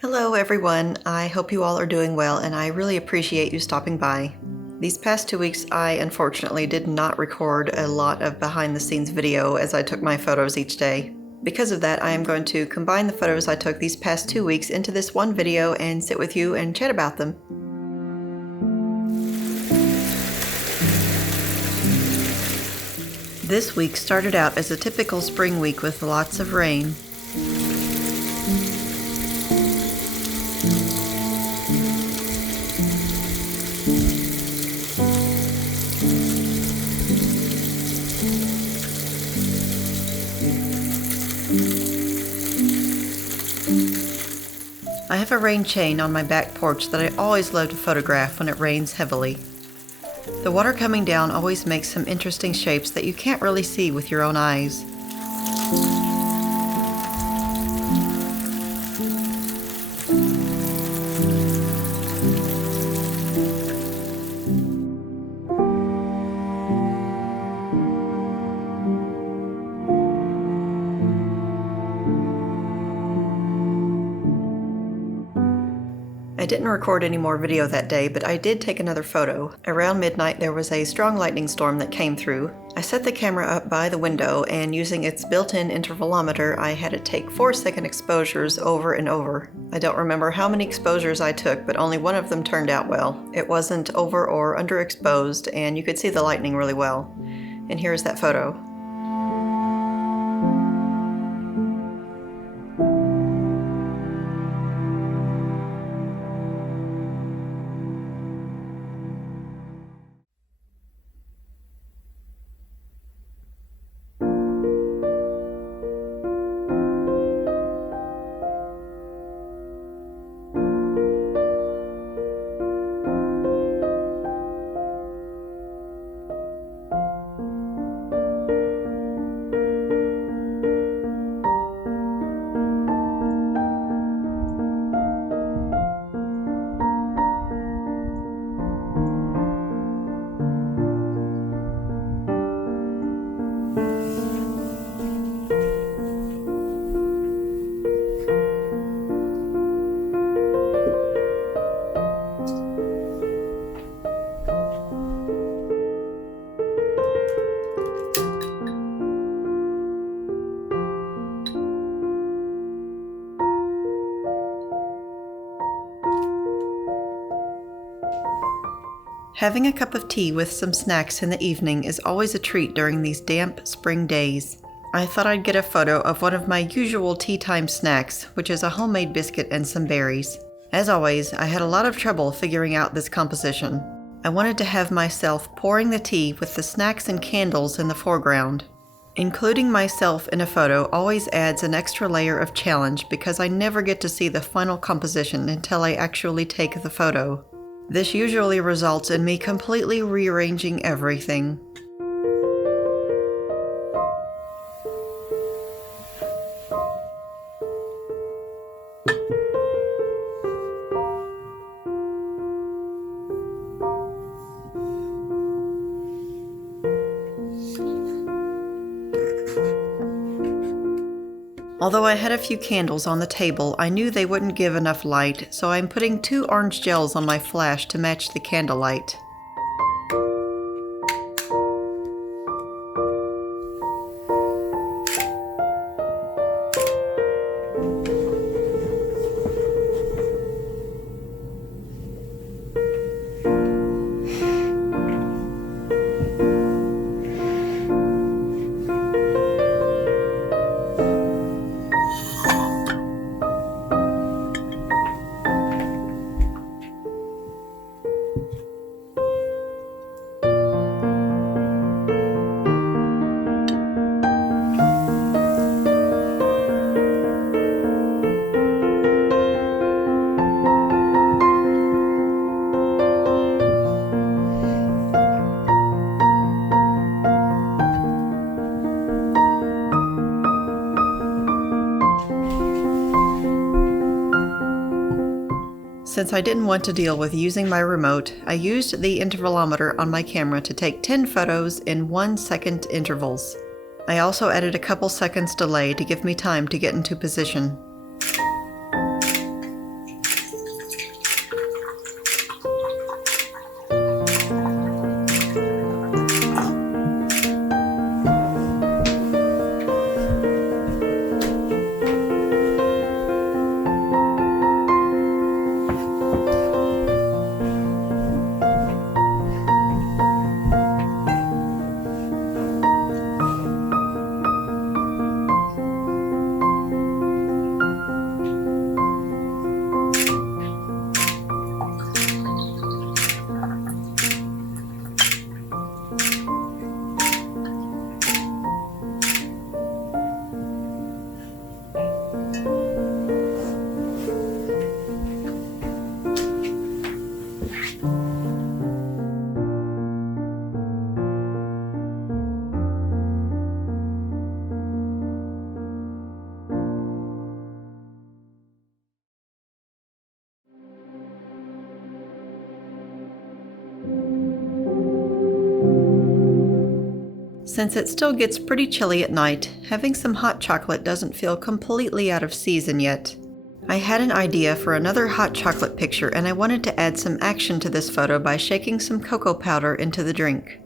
Hello everyone, I hope you all are doing well and I really appreciate you stopping by. These past 2 weeks I unfortunately did not record a lot of behind the scenes video as I took my photos each day. Because of that, I am going to combine the photos I took these past 2 weeks into this one video and sit with you and chat about them. This week started out as a typical spring week with lots of rain. I have a rain chain on my back porch that I always love to photograph when it rains heavily. The water coming down always makes some interesting shapes that you can't really see with your own eyes. I didn't record any more video that day, but I did take another photo. Around midnight there was a strong lightning storm that came through. I set the camera up by the window and using its built-in intervalometer I had it take 4-second exposures over and over. I don't remember how many exposures I took, but only one of them turned out well. It wasn't over or underexposed and you could see the lightning really well. And here's that photo. Having a cup of tea with some snacks in the evening is always a treat during these damp spring days. I thought I'd get a photo of one of my usual tea time snacks, which is a homemade biscuit and some berries. As always, I had a lot of trouble figuring out this composition. I wanted to have myself pouring the tea with the snacks and candles in the foreground. Including myself in a photo always adds an extra layer of challenge because I never get to see the final composition until I actually take the photo. This usually results in me completely rearranging everything. Although I had a few candles on the table, I knew they wouldn't give enough light, so I'm putting 2 orange gels on my flash to match the candlelight. Since I didn't want to deal with using my remote, I used the intervalometer on my camera to take 10 photos in 1-second intervals. I also added a couple seconds delay to give me time to get into position. Since it still gets pretty chilly at night, having some hot chocolate doesn't feel completely out of season yet. I had an idea for another hot chocolate picture, and I wanted to add some action to this photo by shaking some cocoa powder into the drink.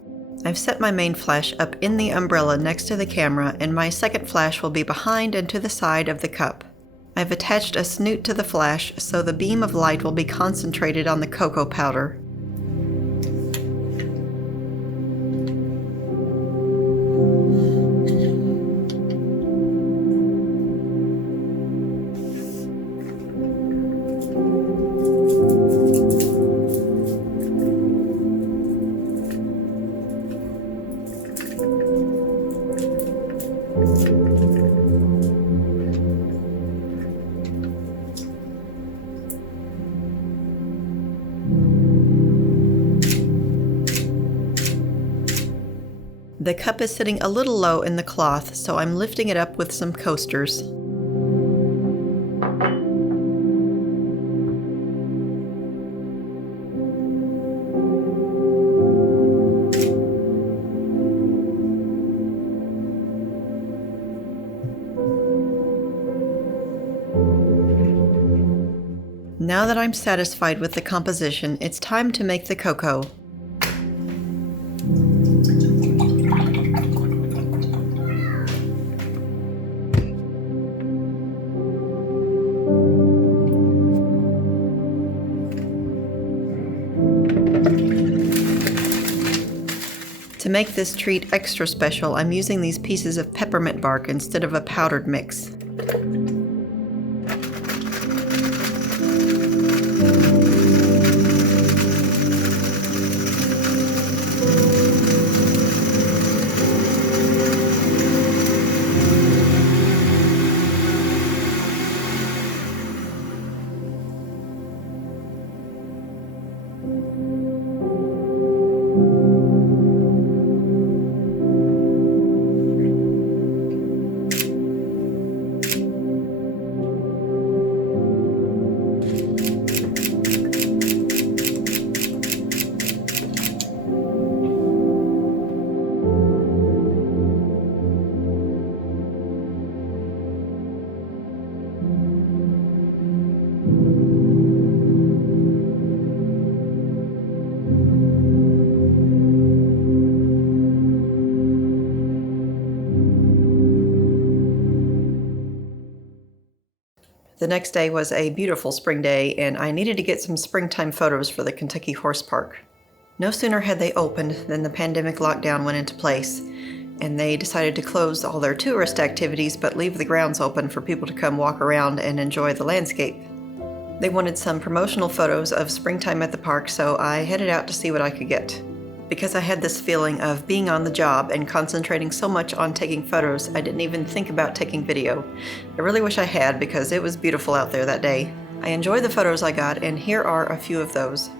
I've set my main flash up in the umbrella next to the camera, and my second flash will be behind and to the side of the cup. I've attached a snoot to the flash so the beam of light will be concentrated on the cocoa powder. The cup is sitting a little low in the cloth, so I'm lifting it up with some coasters. Now that I'm satisfied with the composition, it's time to make the cocoa. To make this treat extra special, I'm using these pieces of peppermint bark instead of a powdered mix. The next day was a beautiful spring day, and I needed to get some springtime photos for the Kentucky Horse Park. No sooner had they opened than the pandemic lockdown went into place, and they decided to close all their tourist activities but leave the grounds open for people to come walk around and enjoy the landscape. They wanted some promotional photos of springtime at the park, so I headed out to see what I could get. Because I had this feeling of being on the job and concentrating so much on taking photos, I didn't even think about taking video. I really wish I had, because it was beautiful out there that day. I enjoyed the photos I got, and here are a few of those.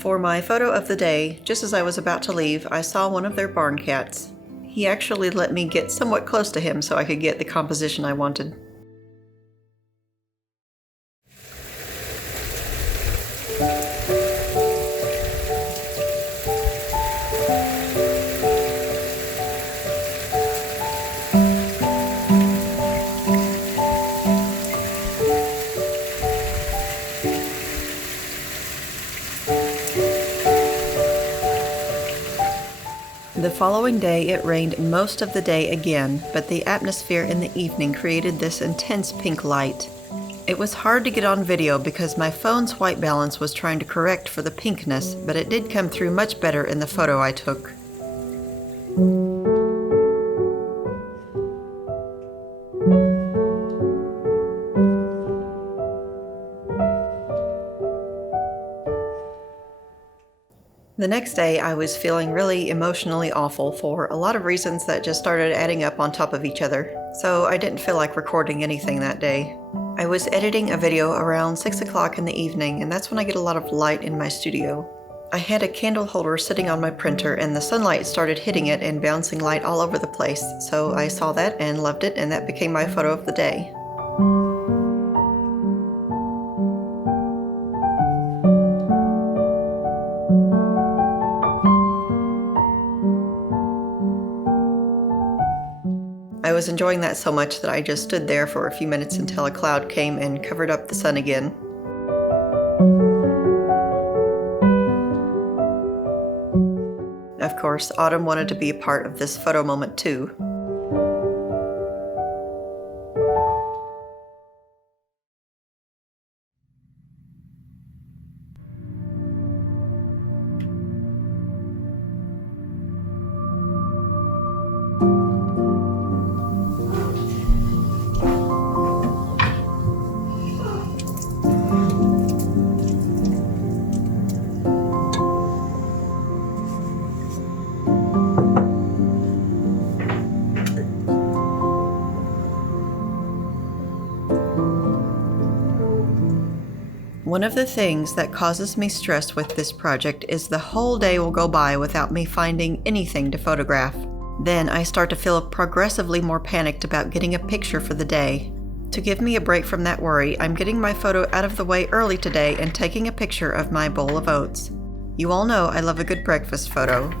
For my photo of the day, just as I was about to leave, I saw one of their barn cats. He actually let me get somewhat close to him so I could get the composition I wanted. The following day it rained most of the day again, but the atmosphere in the evening created this intense pink light. It was hard to get on video because my phone's white balance was trying to correct for the pinkness, but it did come through much better in the photo I took. The next day, I was feeling really emotionally awful for a lot of reasons that just started adding up on top of each other, so I didn't feel like recording anything that day. I was editing a video around 6 o'clock in the evening, and that's when I get a lot of light in my studio. I had a candle holder sitting on my printer, and the sunlight started hitting it and bouncing light all over the place, so I saw that and loved it, and that became my photo of the day. I was enjoying that so much that I just stood there for a few minutes until a cloud came and covered up the sun again. Of course, Autumn wanted to be a part of this photo moment too. One of the things that causes me stress with this project is the whole day will go by without me finding anything to photograph. Then I start to feel progressively more panicked about getting a picture for the day. To give me a break from that worry, I'm getting my photo out of the way early today and taking a picture of my bowl of oats. You all know I love a good breakfast photo.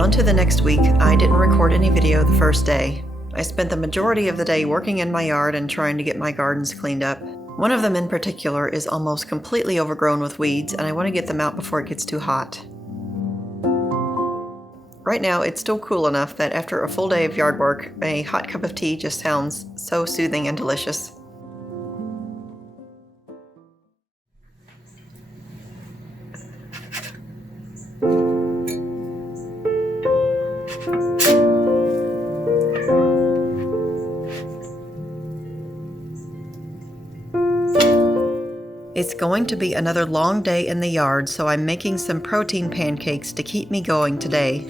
On to the next week, I didn't record any video the first day. I spent the majority of the day working in my yard and trying to get my gardens cleaned up. One of them in particular is almost completely overgrown with weeds, and I want to get them out before it gets too hot. Right now, it's still cool enough that after a full day of yard work, a hot cup of tea just sounds so soothing and delicious. It's going to be another long day in the yard, so I'm making some protein pancakes to keep me going today.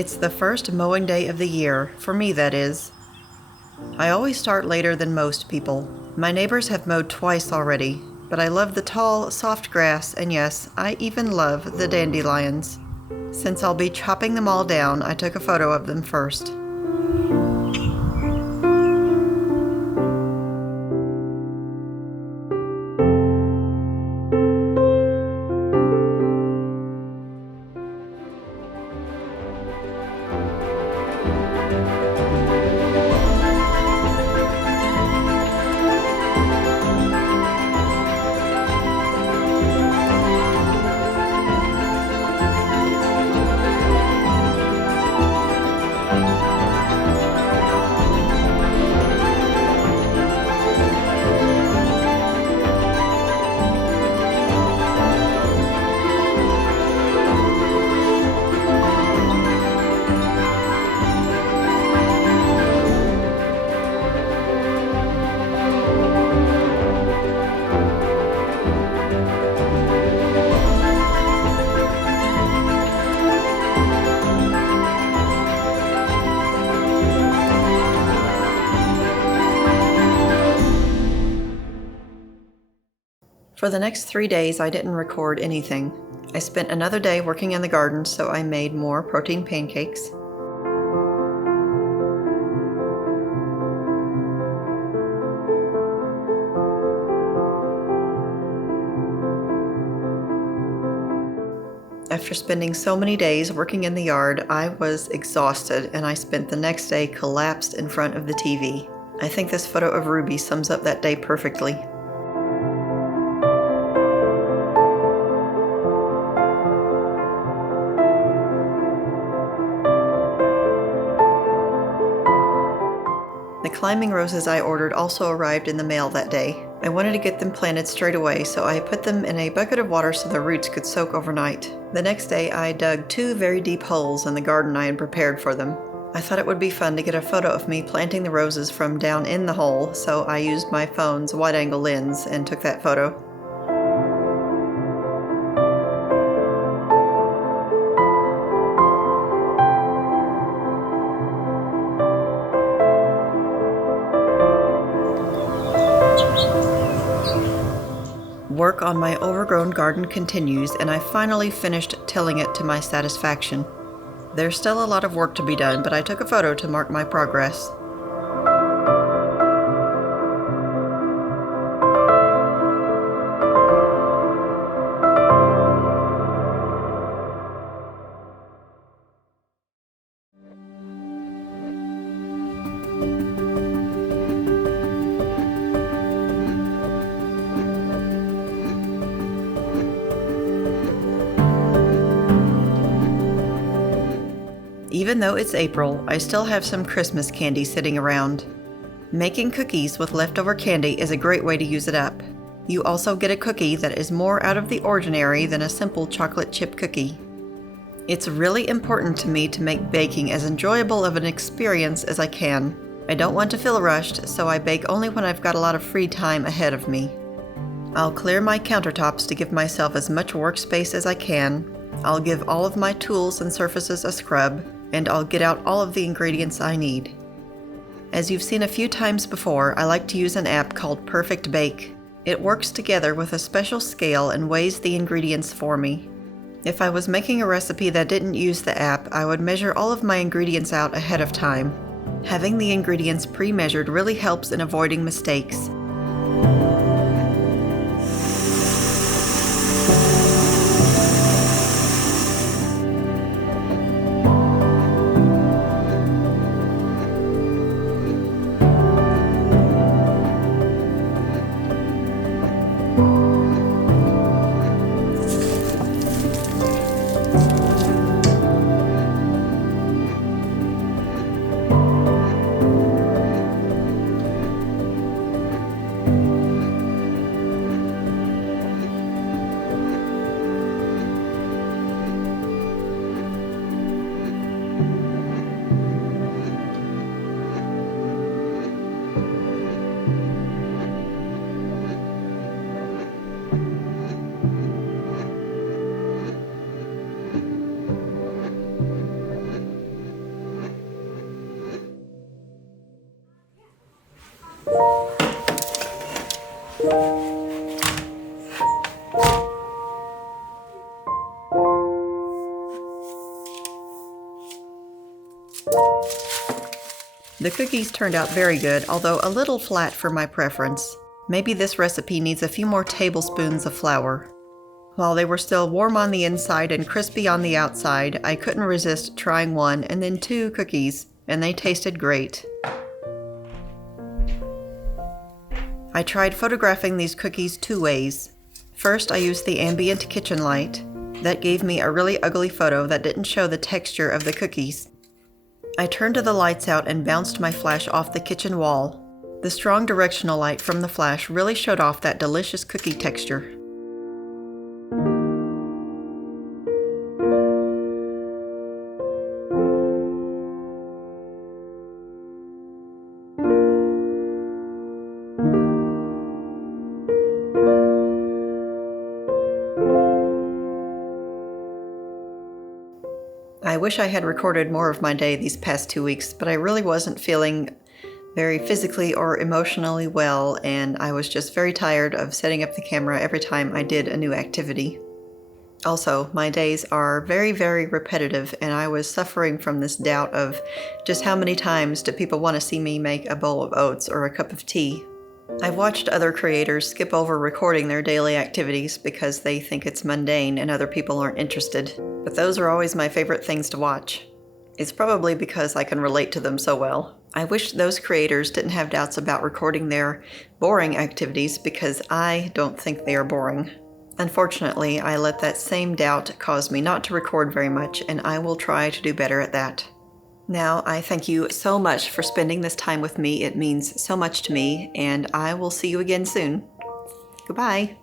It's the first mowing day of the year, for me that is. I always start later than most people. My neighbors have mowed twice already, but I love the tall, soft grass, and yes, I even love the dandelions. Since I'll be chopping them all down, I took a photo of them first. For the next 3 days, I didn't record anything. I spent another day working in the garden, so I made more protein pancakes. After spending so many days working in the yard, I was exhausted, and I spent the next day collapsed in front of the TV. I think this photo of Ruby sums up that day perfectly. The climbing roses I ordered also arrived in the mail that day. I wanted to get them planted straight away, so I put them in a bucket of water so the roots could soak overnight. The next day, I dug 2 very deep holes in the garden I had prepared for them. I thought it would be fun to get a photo of me planting the roses from down in the hole, so I used my phone's wide-angle lens and took that photo. Work on my overgrown garden continues, and I finally finished tilling it to my satisfaction. There's still a lot of work to be done, but I took a photo to mark my progress. Even though it's April, I still have some Christmas candy sitting around. Making cookies with leftover candy is a great way to use it up. You also get a cookie that is more out of the ordinary than a simple chocolate chip cookie. It's really important to me to make baking as enjoyable of an experience as I can. I don't want to feel rushed, so I bake only when I've got a lot of free time ahead of me. I'll clear my countertops to give myself as much workspace as I can. I'll give all of my tools and surfaces a scrub, and I'll get out all of the ingredients I need. As you've seen a few times before, I like to use an app called Perfect Bake. It works together with a special scale and weighs the ingredients for me. If I was making a recipe that didn't use the app, I would measure all of my ingredients out ahead of time. Having the ingredients pre-measured really helps in avoiding mistakes. The cookies turned out very good, although a little flat for my preference. Maybe this recipe needs a few more tablespoons of flour. While they were still warm on the inside and crispy on the outside, I couldn't resist trying one and then 2 cookies, and they tasted great. I tried photographing these cookies 2 ways. First, I used the ambient kitchen light. That gave me a really ugly photo that didn't show the texture of the cookies. I turned the lights out and bounced my flash off the kitchen wall. The strong directional light from the flash really showed off that delicious cookie texture. I wish I had recorded more of my day these past 2 weeks, but I really wasn't feeling very physically or emotionally well, and I was just very tired of setting up the camera every time I did a new activity. Also, my days are very, very repetitive, and I was suffering from this doubt of just how many times do people want to see me make a bowl of oats or a cup of tea. I've watched other creators skip over recording their daily activities because they think it's mundane and other people aren't interested, but those are always my favorite things to watch. It's probably because I can relate to them so well. I wish those creators didn't have doubts about recording their boring activities because I don't think they are boring. Unfortunately, I let that same doubt cause me not to record very much, and I will try to do better at that. Now, I thank you so much for spending this time with me. It means so much to me, and I will see you again soon. Goodbye.